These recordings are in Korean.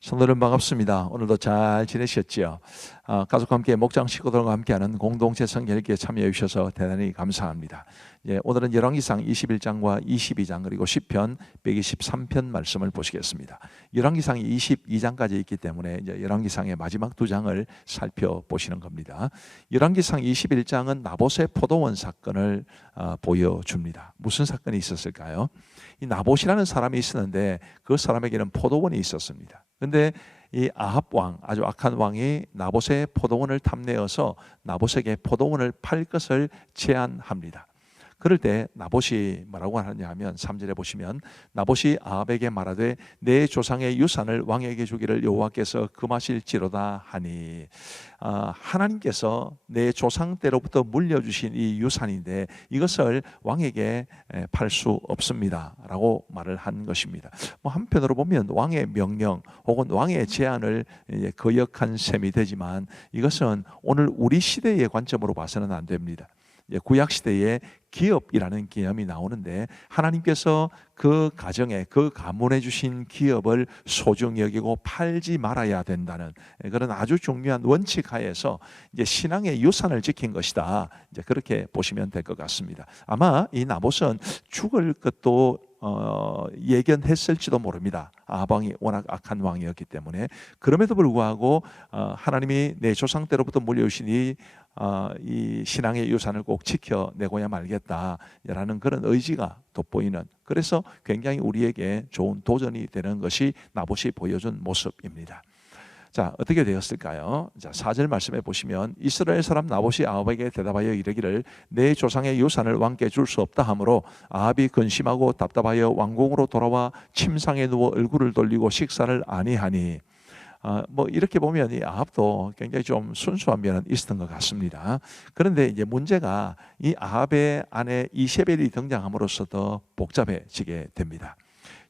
성도님 반갑습니다. 오늘도 잘 지내셨지요? 가족과 함께 목장 식구들과 함께하는 공동체 성결기에 참여해 주셔서 대단히 감사합니다. 오늘은 열왕기상 21장과 22장 그리고 시편 123편 말씀을 보시겠습니다. 열왕기상이 22장까지 있기 때문에 이제 열왕기상의 마지막 두 장을 살펴보시는 겁니다. 열왕기상 21장은 나봇의 포도원 사건을 보여줍니다. 무슨 사건이 있었을까요? 이 나봇이라는 사람이 있었는데 그 사람에게는 포도원이 있었습니다. 근데 이 아합 왕, 아주 악한 왕이 나봇의 포도원을 탐내어서 나봇에게 포도원을 팔 것을 제안합니다. 그럴 때 나봇이 뭐라고 하느냐 하면 3절에 보시면 나봇이 아합에게 말하되 내 조상의 유산을 왕에게 주기를 여호와께서 금하실지로다 하니, 하나님께서 내 조상 때로부터 물려주신 이 유산인데 이것을 왕에게 팔 수 없습니다 라고 말을 한 것입니다. 한편으로 보면 왕의 명령 혹은 왕의 제안을 거역한 셈이 되지만 이것은 오늘 우리 시대의 관점으로 봐서는 안 됩니다. 구약시대에 기업이라는 개념이 나오는데 하나님께서 그 가정에 그 가문에 주신 기업을 소중히 여기고 팔지 말아야 된다는 그런 아주 중요한 원칙 하에서 이제 신앙의 유산을 지킨 것이다. 이제 그렇게 보시면 될 것 같습니다. 아마 이 나봇은 죽을 것도 예견했을지도 모릅니다. 아합 왕이 워낙 악한 왕이었기 때문에. 그럼에도 불구하고 하나님이 내 조상 때로부터 물려주신 이 신앙의 유산을 꼭 지켜내고야 말겠다라는 그런 의지가 돋보이는, 그래서 굉장히 우리에게 좋은 도전이 되는 것이 나봇이 보여준 모습입니다. 자, 어떻게 되었을까요? 자, 4절 말씀해 보시면 이스라엘 사람 나봇이 아합에게 대답하여 이르기를 내 조상의 유산을 왕께 줄 수 없다 하므로 아합이 근심하고 답답하여 왕궁으로 돌아와 침상에 누워 얼굴을 돌리고 식사를 아니하니. 이렇게 보면 이 아합도 굉장히 좀 순수한 면은 있었던 것 같습니다. 그런데 이제 문제가 이 아합의 아내 이세벨이 등장함으로써 더 복잡해지게 됩니다.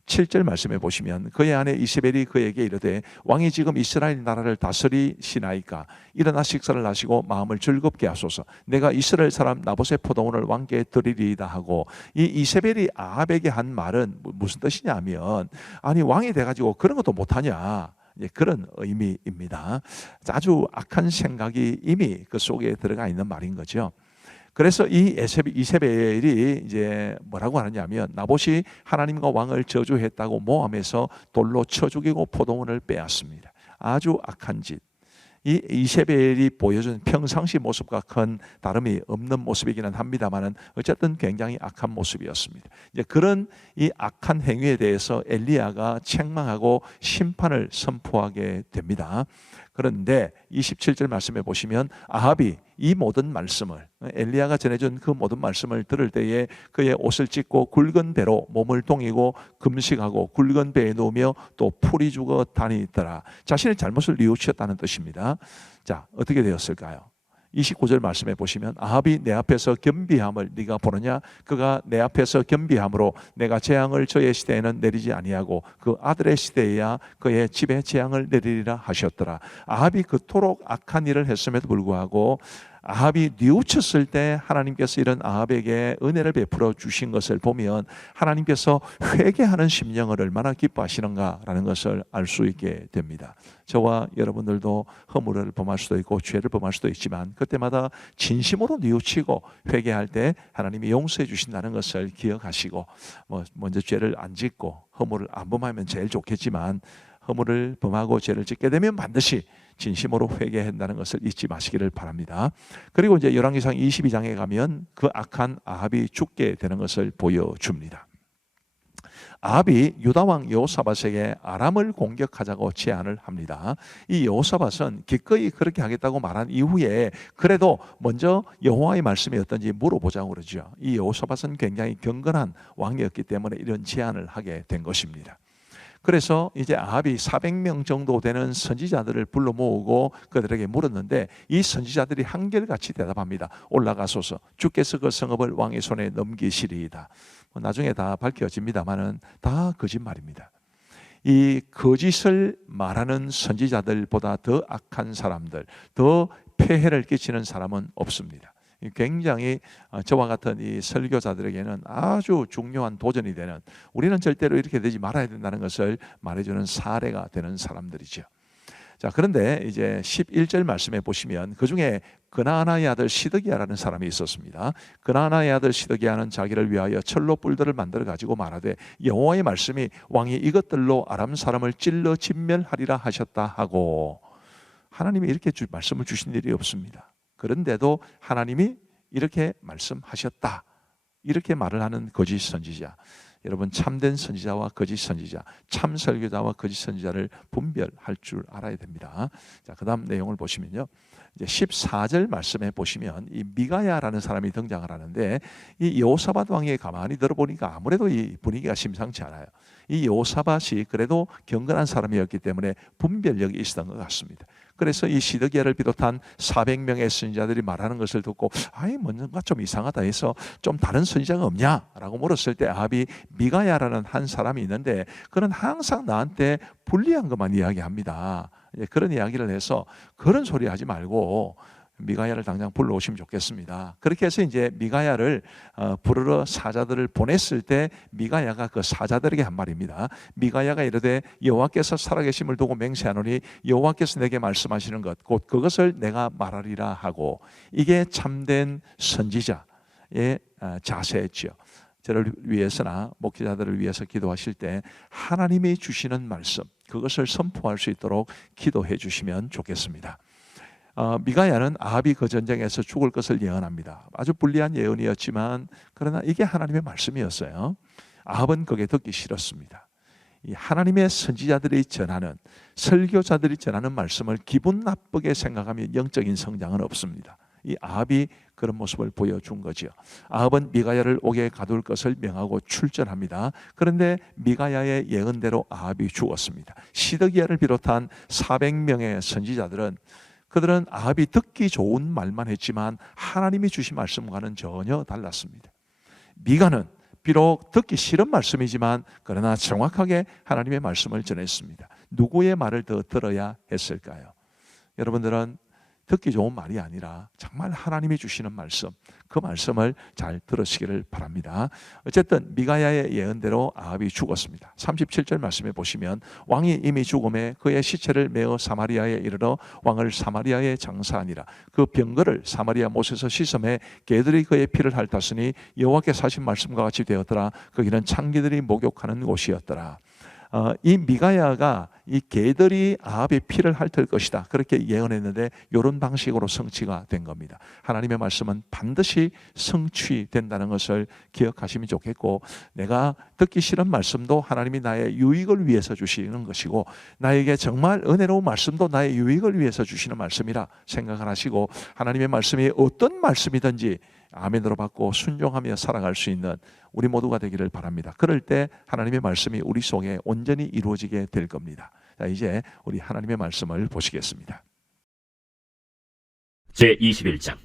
7절 말씀해 보시면 그의 아내 이세벨이 그에게 이르되 왕이 지금 이스라엘 나라를 다스리시나이까 일어나 식사를 하시고 마음을 즐겁게 하소서. 내가 이스라엘 사람 나봇의 포도원을 왕께 드리리이다 하고, 이 이세벨이 아합에게 한 말은 무슨 뜻이냐면, 아니 왕이 돼가지고 그런 것도 못하냐, 그런 의미입니다. 아주 악한 생각이 이미 그 속에 들어가 있는 말인 거죠. 그래서 이 이세벨이 이제 뭐라고 하느냐면 나봇이 하나님과 왕을 저주했다고 모함해서 돌로 쳐 죽이고 포도원을 빼앗습니다. 아주 악한 짓. 이 이세벨이 보여준 평상시 모습과 큰 다름이 없는 모습이기는 합니다만은 어쨌든 굉장히 악한 모습이었습니다. 이제 그런 이 악한 행위에 대해서 엘리야가 책망하고 심판을 선포하게 됩니다. 그런데 27절 말씀해 보시면 아합이 이 모든 말씀을, 엘리야가 전해준 그 모든 말씀을 들을 때에 그의 옷을 찢고 굵은 배로 몸을 동이고 금식하고 굵은 배에 누우며 또 풀이 죽어 다니더라. 자신의 잘못을 뉘우쳤다는 뜻입니다. 자, 어떻게 되었을까요? 29절 말씀해 보시면 아합이 내 앞에서 겸비함을 네가 보느냐? 그가 내 앞에서 겸비함으로 내가 재앙을 저의 시대에는 내리지 아니하고 그 아들의 시대에야 그의 집에 재앙을 내리리라 하셨더라. 아합이 그토록 악한 일을 했음에도 불구하고 아합이 뉘우쳤을 때 하나님께서 이런 아합에게 은혜를 베풀어 주신 것을 보면 하나님께서 회개하는 심령을 얼마나 기뻐하시는가라는 것을 알 수 있게 됩니다. 저와 여러분들도 허물을 범할 수도 있고 죄를 범할 수도 있지만 그때마다 진심으로 뉘우치고 회개할 때 하나님이 용서해 주신다는 것을 기억하시고, 먼저 죄를 안 짓고 허물을 안 범하면 제일 좋겠지만 허물을 범하고 죄를 짓게 되면 반드시 진심으로 회개한다는 것을 잊지 마시기를 바랍니다. 그리고 이제 열왕기상 22장에 가면 그 악한 아합이 죽게 되는 것을 보여줍니다. 아합이 유다왕 여호사밧에게 아람을 공격하자고 제안을 합니다. 이 여호사밧은 기꺼이 그렇게 하겠다고 말한 이후에 그래도 먼저 여호와의 말씀이 어떤지 물어보자고 그러죠. 이 여호사밧은 굉장히 경건한 왕이었기 때문에 이런 제안을 하게 된 것입니다. 그래서 이제 아합이 400명 정도 되는 선지자들을 불러 모으고 그들에게 물었는데 이 선지자들이 한결같이 대답합니다. 올라가소서, 주께서 그 성읍을 왕의 손에 넘기시리이다. 나중에 다 밝혀집니다만은 다 거짓말입니다. 이 거짓을 말하는 선지자들보다 더 악한 사람들, 더 폐해를 끼치는 사람은 없습니다. 굉장히 저와 같은 이 설교자들에게는 아주 중요한 도전이 되는, 우리는 절대로 이렇게 되지 말아야 된다는 것을 말해주는 사례가 되는 사람들이죠. 자, 그런데 이제 11절 말씀에 보시면 그 중에 그나아나의 아들 시드기야라는 사람이 있었습니다. 그나아나의 아들 시드기야는 자기를 위하여 철로 뿔들을 만들어 가지고 말하되 여호와의 말씀이 왕이 이것들로 아람 사람을 찔러 진멸하리라 하셨다 하고, 하나님이 이렇게 말씀을 주신 일이 없습니다. 그런데도 하나님이 이렇게 말씀하셨다, 이렇게 말을 하는 거짓 선지자. 여러분, 참된 선지자와 거짓 선지자, 참 설교자와 거짓 선지자를 분별할 줄 알아야 됩니다. 자, 그다음 내용을 보시면요, 이제 14절 말씀에 보시면 이 미가야라는 사람이 등장을 하는데, 이 여호사밧 왕이 가만히 들어보니까 아무래도 이 분위기가 심상치 않아요. 이 여호사밧이 그래도 경건한 사람이었기 때문에 분별력이 있었던 것 같습니다. 그래서 이 시드기야를 비롯한 400명의 선지자들이 말하는 것을 듣고 아이 뭔가 좀 이상하다 해서 좀 다른 선지자가 없냐라고 물었을 때 아합이 미가야라는 한 사람이 있는데 그는 항상 나한테 불리한 것만 이야기합니다. 그런 이야기를 해서 그런 소리 하지 말고 미가야를 당장 불러오시면 좋겠습니다. 그렇게 해서 이제 미가야를 부르러 사자들을 보냈을 때 미가야가 그 사자들에게 한 말입니다. 미가야가 이르되 여호와께서 살아계심을 두고 맹세하노니 여호와께서 내게 말씀하시는 것 곧 그것을 내가 말하리라 하고, 이게 참된 선지자의 자세였죠. 저를 위해서나 목회자들을 위해서 기도하실 때 하나님이 주시는 말씀, 그것을 선포할 수 있도록 기도해 주시면 좋겠습니다. 미가야는 아합이 그 전쟁에서 죽을 것을 예언합니다. 아주 불리한 예언이었지만 그러나 이게 하나님의 말씀이었어요. 아합은 그게 듣기 싫었습니다. 이 하나님의 선지자들이 전하는, 설교자들이 전하는 말씀을 기분 나쁘게 생각하면 영적인 성장은 없습니다. 이 아합이 그런 모습을 보여준 거죠. 아합은 미가야를 옥에 가둘 것을 명하고 출전합니다. 그런데 미가야의 예언대로 아합이 죽었습니다. 시드기야를 비롯한 400명의 선지자들은 그들은 아합이 듣기 좋은 말만 했지만 하나님이 주신 말씀과는 전혀 달랐습니다. 미가는 비록 듣기 싫은 말씀이지만 그러나 정확하게 하나님의 말씀을 전했습니다. 누구의 말을 더 들어야 했을까요? 여러분들은 듣기 좋은 말이 아니라 정말 하나님이 주시는 말씀, 그 말씀을 잘 들으시기를 바랍니다. 어쨌든 미가야의 예언대로 아합이 죽었습니다. 37절 말씀에 보시면 왕이 이미 죽음에 그의 시체를 메어 사마리아에 이르러 왕을 사마리아에 장사하니라. 그 병거를 사마리아 못에서 씻음에 개들이 그의 피를 핥았으니 여호와께서 하신 말씀과 같이 되었더라. 거기는 창기들이 목욕하는 곳이었더라. 이 미가야가 이 개들이 아합의 피를 핥을 것이다, 그렇게 예언했는데 이런 방식으로 성취가 된 겁니다. 하나님의 말씀은 반드시 성취된다는 것을 기억하시면 좋겠고, 내가 듣기 싫은 말씀도 하나님이 나의 유익을 위해서 주시는 것이고 나에게 정말 은혜로운 말씀도 나의 유익을 위해서 주시는 말씀이라 생각을 하시고, 하나님의 말씀이 어떤 말씀이든지 아멘으로 받고 순종하며 살아갈 수 있는 우리 모두가 되기를 바랍니다. 그럴 때 하나님의 말씀이 우리 속에 온전히 이루어지게 될 겁니다. 자, 이제 우리 하나님의 말씀을 보시겠습니다. 제21장.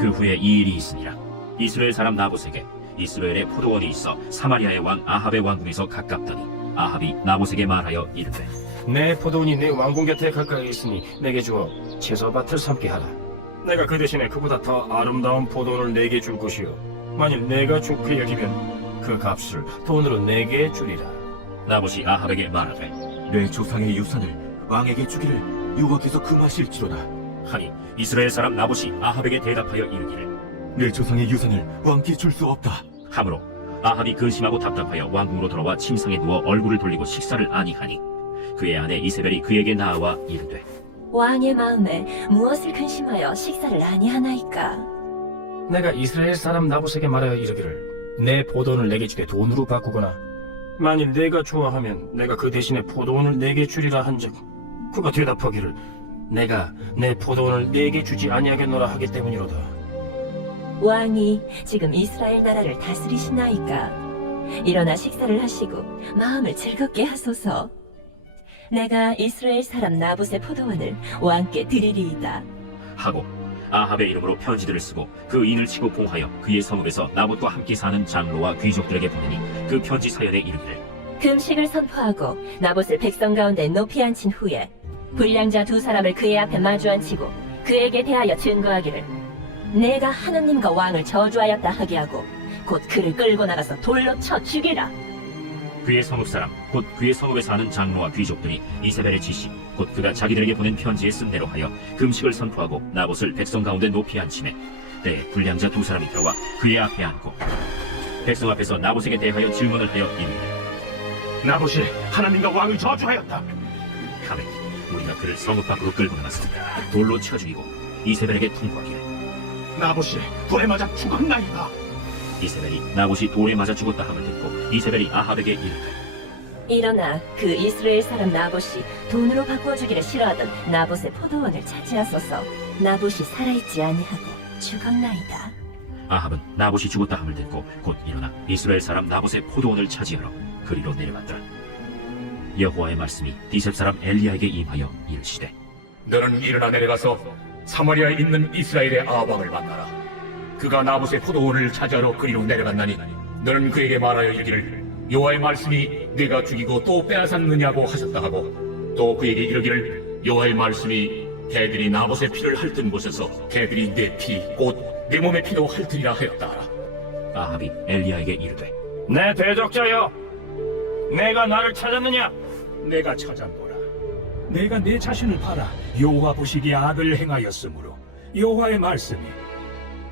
그 후에 이 일이 있으니라. 이스라엘 사람 나봇에게 이스라엘의 포도원이 있어 사마리아의 왕 아합의 왕궁에서 가깝더니 아합이 나봇에게 말하여 이르되 내 포도원이 내 왕궁 곁에 가까이 있으니 내게 주어 채소밭을 삼게 하라. 내가 그 대신에 그보다 더 아름다운 포도원을 내게 줄 것이요 만일 내가 좋게 여기면 그 값을 돈으로 내게 주리라. 나봇이 아합에게 말하되 내 조상의 유산을 왕에게 주기를 여호와께서 금하실지로다. 하니 이스라엘 사람 나봇이 아합에게 대답하여 이르기를 내 조상의 유산을 왕께 줄 수 없다. 하므로 아합이 근심하고 답답하여 왕궁으로 돌아와 침상에 누워 얼굴을 돌리고 식사를 아니하니 그의 아내 이세벨이 그에게 나와 이르되 왕의 마음에 무엇을 근심하여 식사를 아니하나이까? 내가 이스라엘 사람 나봇에게 말하여 이르기를 내 포도원을 내게 주되 돈으로 바꾸거나 만일 내가 좋아하면 내가 그 대신에 포도원을 내게 주리라 한즉 그가 대답하기를 내가 내 포도원을 내게 주지 아니하겠노라 하기 때문이로다. 왕이 지금 이스라엘 나라를 다스리시나이까? 일어나 식사를 하시고 마음을 즐겁게 하소서. 내가 이스라엘 사람 나봇의 포도원을 왕께 드리리이다 하고 아합의 이름으로 편지들을 쓰고 그 인을 치고 봉하여 그의 성읍에서 나봇과 함께 사는 장로와 귀족들에게 보내니 그 편지 사연에 이르기를 금식을 선포하고 나봇을 백성 가운데 높이 앉힌 후에 불량자 두 사람을 그의 앞에 마주 앉히고 그에게 대하여 증거하기를 내가 하나님과 왕을 저주하였다 하게 하고 곧 그를 끌고 나가서 돌로 쳐 죽이라. 그의 성읍 사람 곧 그의 성읍에 사는 장로와 귀족들이 이세벨의 지시 곧 그가 자기들에게 보낸 편지에 쓴 대로 하여 금식을 선포하고 나봇을 백성 가운데 높이 앉히매 때에 불량자 두 사람이 들어와 그의 앞에 앉고 백성 앞에서 나봇에게 대하여 질문을 하여 이르되 나봇이 하나님과 왕을 저주하였다. 카메 우리가 그를 성읍 밖으로 끌고 나가서 돌로 쳐 죽이고 이세벨에게 통보하기를 나봇이 돌에 맞아 죽었나이다. 이세벨이 나봇이 돌에 맞아 죽었다 함을 듣고 이세벨이 아합에게 이르되 일어나 그 이스라엘 사람 나봇이 돈으로 바꿔주기를 싫어하던 나봇의 포도원을 차지하소서. 나봇이 살아있지 아니하고 죽었나이다. 아합은 나봇이 죽었다 함을 듣고 곧 일어나 이스라엘 사람 나봇의 포도원을 차지하러 그리로 내려갔더라. 여호와의 말씀이 디셉 사람 엘리야에게 임하여 이르시되 너는 일어나 내려가서 사마리아에 있는 이스라엘의 아합왕을 만나라. 그가 나봇의 포도원을 차지하러 그리로 내려갔나니 너는 그에게 말하여 이르기를 여호와의 말씀이 네가 죽이고 또 빼앗았느냐고 하셨다 하고 또 그에게 이르기를 여호와의 말씀이 개들이 나봇의 피를 핥은 곳에서 개들이 내 피 곧 내 몸의 피도 핥으리라 하였다 하라. 아합이 엘리야에게 이르되 내 대적자여, 내가 나를 찾았느냐? 내가 찾았노라. 내가 내 자신을 팔아 여호와 보시기에 악을 행하였으므로 여호와의 말씀이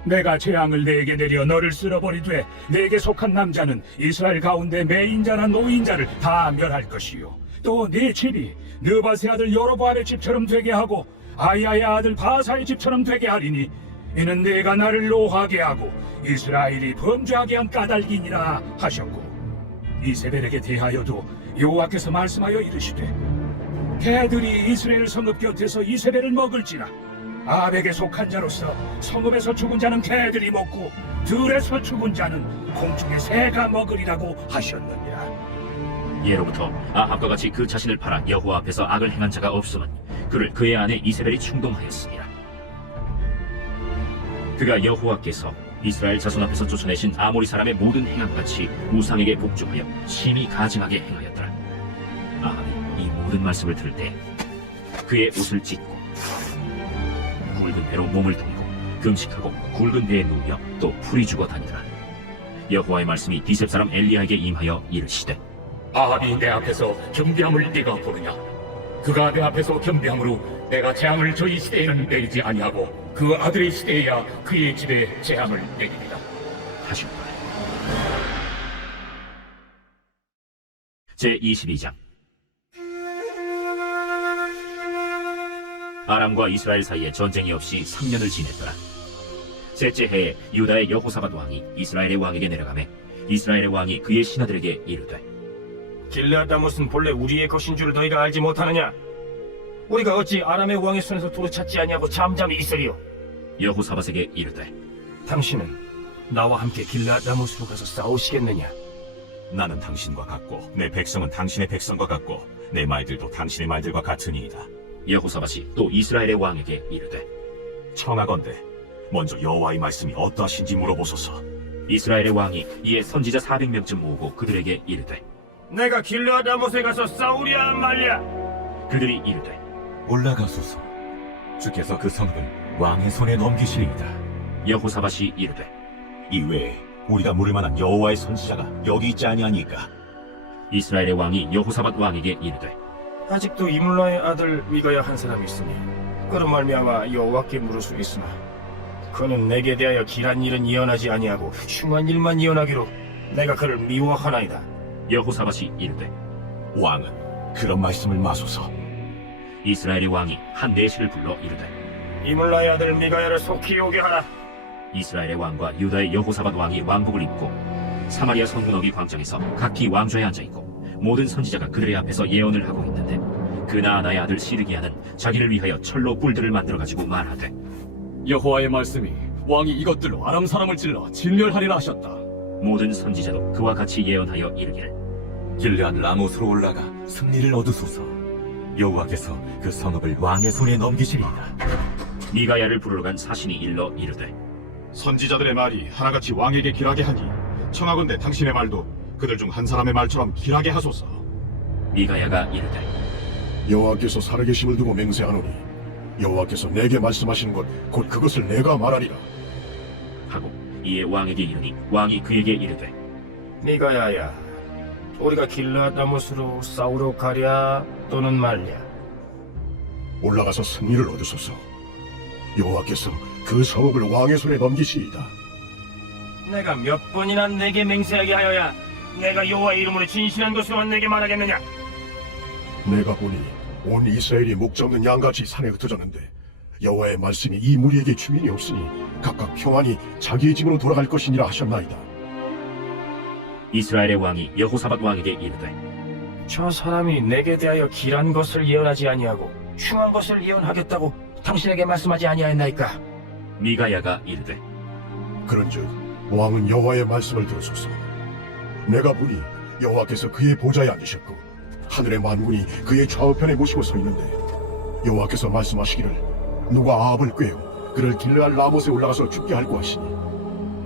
내가 재앙을 내게 내려 너를 쓸어버리되 내게 속한 남자는 이스라엘 가운데 매인자나 노인자를 다 멸할 것이요 또 네 집이 느바세 아들 여로보암의 집처럼 되게 하고 아이야의 아들 바사의 집처럼 되게 하리니 이는 내가 나를 노하게 하고 이스라엘이 범죄하게 한 까닭이니라 하셨고 이세벨에게 대하여도 여호와께서 말씀하여 이르시되 개들이 이스라엘 성읍 곁에서 이세벨을 먹을지라 아합에게 속한 자로서 성읍에서 죽은 자는 개들이 먹고 들에서 죽은 자는 공중의 새가 먹으리라고 하셨느니라. 예로부터 아합과 같이 그 자신을 팔아 여호와 앞에서 악을 행한 자가 없음은 그를 그의 아내 이세벨이 충동하였습니다. 그가 여호와께서 이스라엘 자손 앞에서 쫓아내신 아모리 사람의 모든 행함같이 우상에게 복종하여 심히 가증하게 행하였더라. 아합이 이 모든 말씀을 들을 때 그의 옷을 찢고 굵은 배로 몸을 돌리고 금식하고 굵은 배에 누우며 또 풀이 죽어 다니더라. 여호와의 말씀이 디셉 사람 엘리야에게 임하여 이르시되 아합이 내 앞에서 겸비함을 네가 보느냐? 그가 내 앞에서 겸비함으로 내가 재앙을 저희 시대에는 내리지 아니하고 그 아들의 시대에야 그의 집에 재앙을 내리리라 하셨더라. 제22장 아람과 이스라엘 사이에 전쟁이 없이 3년을 지냈더라. 셋째 해에 유다의 여호사밧 왕이 이스라엘의 왕에게 내려가매 이스라엘의 왕이 그의 신하들에게 이르되 길르앗다못은 본래 우리의 것인 줄 너희가 알지 못하느냐? 우리가 어찌 아람의 왕의 손에서 도로 찾지 아니하고 잠잠히 있으리요? 여호사밧에게 이르되 당신은 나와 함께 길르앗다못으로 가서 싸우시겠느냐? 나는 당신과 같고 내 백성은 당신의 백성과 같고 내 말들도 당신의 말들과 같으니이다. 여호사밧이 또 이스라엘의 왕에게 이르되 청하건대 먼저 여호와의 말씀이 어떠하신지 물어보소서. 이스라엘의 왕이 이에 선지자 400명쯤 모으고 그들에게 이르되 내가 길르앗다못에 가서 싸우랴 말랴? 그들이 이르되 올라가소서. 주께서 그 성읍을 왕의 손에 넘기시리이다. 여호사밧이 이르되 이외에 우리가 물을 만한 여호와의 선지자가 여기 있지 아니하니까. 이스라엘의 왕이 여호사밧 왕에게 이르되 아직도 이물라의 아들 미가야 한 사람이 있으니 그런 말미암아 여호와께 물을 수 있으나 그는 내게 대하여 길한 일은 예언하지 아니하고 흉한 일만 예언하기로 내가 그를 미워하나이다. 여호사밧이 이르되 왕은 그런 말씀을 마소서. 이스라엘의 왕이 한 내시를 불러 이르되 이물라의 아들 미가야를 속히 오게 하라. 이스라엘의 왕과 유다의 여호사밧 왕이 왕복을 입고 사마리아 성문어기 광장에서 각기 왕좌에 앉아있고 모든 선지자가 그들의 앞에서 예언을 하고 있는데 그나아나의 아들 시드기야는 자기를 위하여 철로 뿔들을 만들어가지고 말하되 여호와의 말씀이 왕이 이것들로 아람 사람을 찔러 진멸하리라 하셨다. 모든 선지자도 그와 같이 예언하여 이르기를 길르앗 라못으로 올라가 승리를 얻으소서. 여호와께서 그 성읍을 왕의 손에 넘기시리이다. 미가야를 부르러 간 사신이 일러 이르되 선지자들의 말이 하나같이 왕에게 길하게 하니 청하건대 당신의 말도 그들 중 한 사람의 말처럼 길하게 하소서. 미가야가 이르되 여호와께서 살아계심을 두고 맹세하노니 여호와께서 내게 말씀하시는 것 곧 그것을 내가 말하리라. 하고 이에 왕에게 이르니 왕이 그에게 이르되 미가야야, 우리가 길르앗 라못으로 싸우러 가랴 또는 말랴? 올라가서 승리를 얻으소서. 여호와께서 그 성읍을 왕의 손에 넘기시리이다. 내가 몇 번이나 내게 맹세하게 하여야 내가 여호와의 이름으로 진실한 것으로만 내게 말하겠느냐? 내가 보니 온 이스라엘이 목잡는 양같이 산에 흩어졌는데 여호와의 말씀이 이 무리에게 주인이 없으니 각각 평안히 자기의 집으로 돌아갈 것이니라 하셨나이다. 이스라엘의 왕이 여호사밧 왕에게 이르되 저 사람이 내게 대하여 길한 것을 예언하지 아니하고 흉한 것을 예언하겠다고 당신에게 말씀하지 아니하였나이까? 미가야가 이르되 그런즉 왕은 여호와의 말씀을 들으소서. 내가 보니 여호와께서 그의 보좌에 앉으셨고 하늘의 만군이 그의 좌우편에 모시고 서 있는데 여호와께서 말씀하시기를 누가 아합을 꾀어 그를 길르앗 라못에 올라가서 죽게 할고 하시니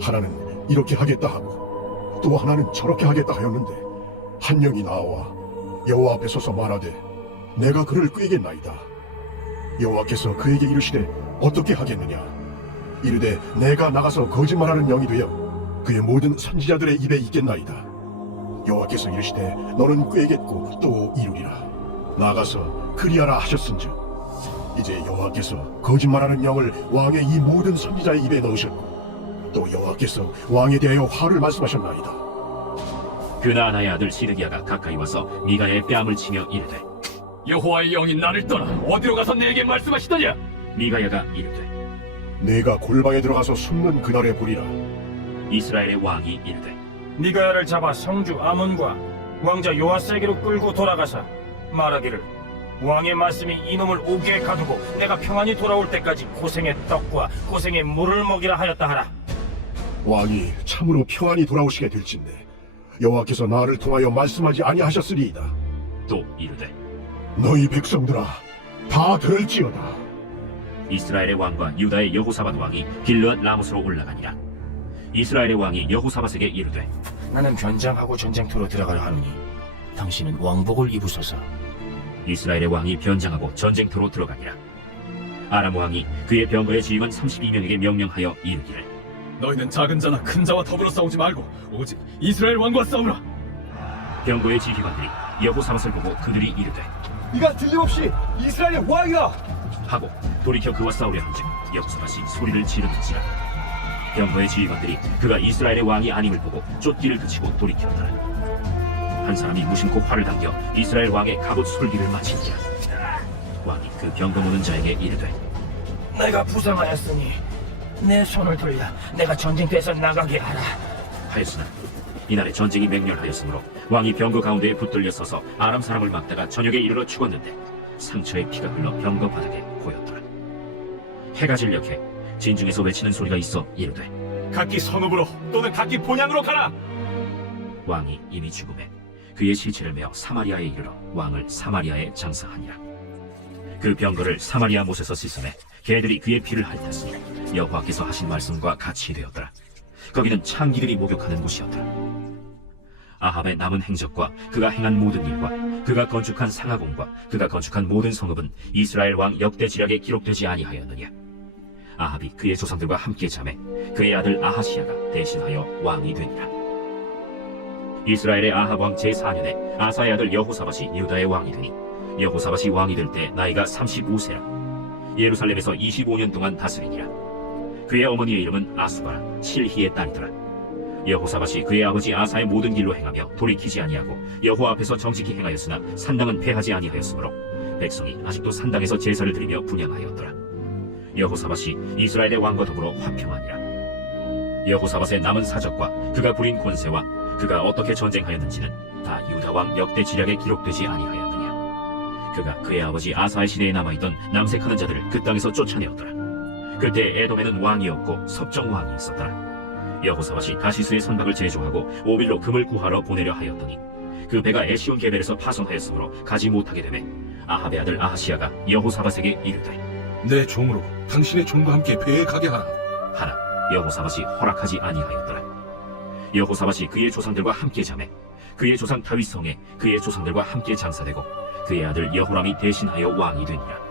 하나는 이렇게 하겠다 하고 또 하나는 저렇게 하겠다 하였는데 한 명이 나와 여호와 앞에 서서 말하되 내가 그를 꾀겠나이다. 여호와께서 그에게 이르시되 어떻게 하겠느냐? 이르되 내가 나가서 거짓말하는 영이 되어 그의 모든 선지자들의 입에 있겠나이다. 여호와께서 이르시되 너는 꾀겠고 또 이루리라. 나가서 그리하라 하셨은즉 이제 여호와께서 거짓말하는 영을 왕의 이 모든 선지자의 입에 넣으셨고 또 여호와께서 왕에 대하여 화를 말씀하셨나이다. 그나아나의 아들 시드기야가 가까이 와서 미가야의 뺨을 치며 이르되 여호와의 영이 나를 떠나 어디로 가서 내게 말씀하시더냐? 미가야가 이르되 내가 골방에 들어가서 숨는 그날에 보리라. 이스라엘의 왕이 이르되 미가야를 잡아 성주 아몬과 왕자 요아스에게로 끌고 돌아가사 말하기를 왕의 말씀이 이놈을 옥에 가두고 내가 평안히 돌아올 때까지 고생의 떡과 고생의 물을 먹이라 하였다 하라. 왕이 참으로 평안히 돌아오시게 될진데 여호와께서 나를 통하여 말씀하지 아니하셨으리이다. 또 이르되 너희 백성들아 다 들을지어다. 이스라엘의 왕과 유다의 여호사밧 왕이 길르앗 라못으로 올라가니라. 이스라엘의 왕이 여호사밧에게 이르되 나는 변장하고 전쟁터로 들어가려 하노니 당신은 왕복을 입으소서. 이스라엘의 왕이 변장하고 전쟁터로 들어가니라. 아람 왕이 그의 병거의 지휘관 32명에게 명령하여 이르기를 너희는 작은 자나 큰 자와 더불어 싸우지 말고 오직 이스라엘 왕과 싸우라. 병거의 지휘관들이 여호사밧을 보고 그들이 이르되 네가 틀림없이 이스라엘의 왕이라. 하고 돌이켜 그와 싸우려 한즉 여호사밧이 소리를 지르는지라. 병거의 지휘관들이 그가 이스라엘의 왕이 아님을 보고 쫓기를 그치고 돌이켰더라. 한 사람이 무심코 활을 당겨 이스라엘 왕의 갑옷 솔기를 마치니라. 왕이 그 병거 모는 자에게 이르되 내가 부상하였으니 내 손을 돌려 내가 전쟁터에서 나가게 하라 하였으나 이날에 전쟁이 맹렬하였으므로 왕이 병거 가운데에 붙들려 서서 아람 사람을 막다가 저녁에 이르러 죽었는데 상처의 피가 흘러 병거 바닥에 고였더라. 해가 진력해 진중에서 외치는 소리가 있어 이르되 각기 성읍으로 또는 각기 본향으로 가라. 왕이 이미 죽음에 그의 시체를 메어 사마리아에 이르러 왕을 사마리아에 장사하니라. 그 병거를 사마리아 못에서 씻음에 개들이 그의 피를 핥았으니 여호와께서 하신 말씀과 같이 되었더라. 거기는 창기들이 목욕하는 곳이었더라. 아합의 남은 행적과 그가 행한 모든 일과 그가 건축한 상하궁과 그가 건축한 모든 성읍은 이스라엘 왕 역대 지략에 기록되지 아니하였느냐. 아합이 그의 조상들과 함께 잠에 그의 아들 아하시야가 대신하여 왕이 되니라. 이스라엘의 아합 왕 제4년에 아사의 아들 여호사밧이 유다의 왕이 되니 여호사밧이 왕이 될 때 나이가 35세라. 예루살렘에서 25년 동안 다스리니라. 그의 어머니의 이름은 아수바라 실히의 딸이더라. 여호사밧이 그의 아버지 아사의 모든 길로 행하며 돌이키지 아니하고 여호와 앞에서 정직히 행하였으나 산당은 패하지 아니하였으므로 백성이 아직도 산당에서 제사를 드리며 분향하였더라. 여호사밧이 이스라엘의 왕과 더불어 화평하니라. 여호사밧의 남은 사적과 그가 부린 권세와 그가 어떻게 전쟁하였는지는 다 유다 왕 역대 지략에 기록되지 아니하였느냐. 그가 그의 아버지 아사의 시대에 남아있던 남색하는 자들을 그 땅에서 쫓아내었더라. 그때 에돔에는 왕이 없고 섭정 왕이 있었더라. 여호사밧이 다시스의 선박을 제조하고 오빌로 금을 구하러 보내려 하였더니 그 배가 에시온 게벨에서 파송하였으므로 가지 못하게 되매 아합의 아들 아하시야가 여호사밧에게 이르되 내 종으로 당신의 종과 함께 배에 가게 하라. 하나 여호사밧이 허락하지 아니하였더라. 여호사밧이 그의 조상들과 함께 잠에 그의 조상 다윗 성에 그의 조상들과 함께 장사되고 그의 아들 여호람이 대신하여 왕이 되니라.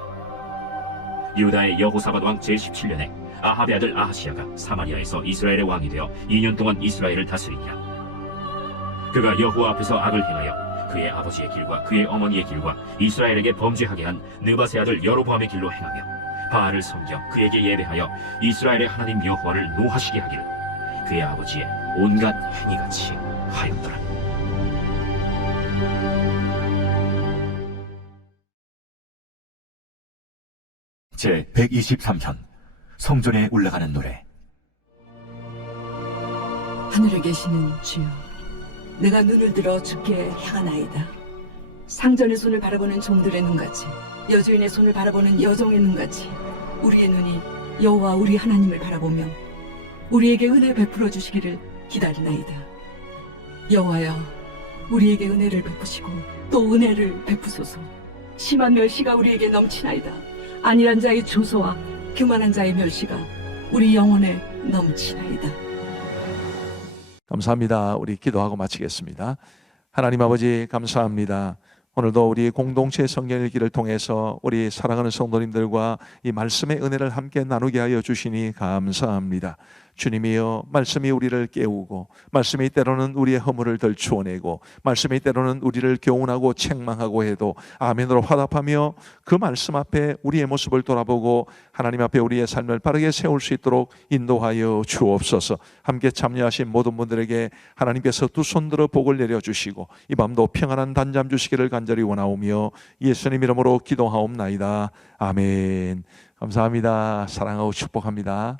유다의 여호사밧 왕 제17년에 아합의 아들 아하시야가 사마리아에서 이스라엘의 왕이 되어 2년 동안 이스라엘을 다스리니라. 그가 여호와 앞에서 악을 행하여 그의 아버지의 길과 그의 어머니의 길과 이스라엘에게 범죄하게 한 느밧의 아들 여로보암의 길로 행하며 바알을 섬겨 그에게 예배하여 이스라엘의 하나님 여호와를 노하시게 하기를 그의 아버지의 온갖 행위같이 하였더라. 제 123편 성전에 올라가는 노래. 하늘에 계시는 주여, 내가 눈을 들어 주께 향하나이다. 상전의 손을 바라보는 종들의 눈같이, 여주인의 손을 바라보는 여종의 눈같이 우리의 눈이 여호와 우리 하나님을 바라보며 우리에게 은혜 베풀어 주시기를 기다리나이다. 여호와여, 우리에게 은혜를 베푸시고 또 은혜를 베푸소서. 심한 멸시가 우리에게 넘치나이다. 안일한 자의 조소와 교만한 자의 멸시가 우리 영혼에 넘치나이다. 감사합니다. 우리 기도하고 마치겠습니다. 하나님 아버지 감사합니다. 오늘도 우리 공동체 성경 읽기를 통해서 우리 사랑하는 성도님들과 이 말씀의 은혜를 함께 나누게 하여 주시니 감사합니다. 주님이여, 말씀이 우리를 깨우고 말씀이 때로는 우리의 허물을 덜추어내고 말씀이 때로는 우리를 교훈하고 책망하고 해도 아멘으로 화답하며 그 말씀 앞에 우리의 모습을 돌아보고 하나님 앞에 우리의 삶을 바르게 세울 수 있도록 인도하여 주옵소서. 함께 참여하신 모든 분들에게 하나님께서 두 손 들어 복을 내려주시고 이 밤도 평안한 단잠 주시기를 간절히 원하오며 예수님 이름으로 기도하옵나이다. 아멘. 감사합니다. 사랑하고 축복합니다.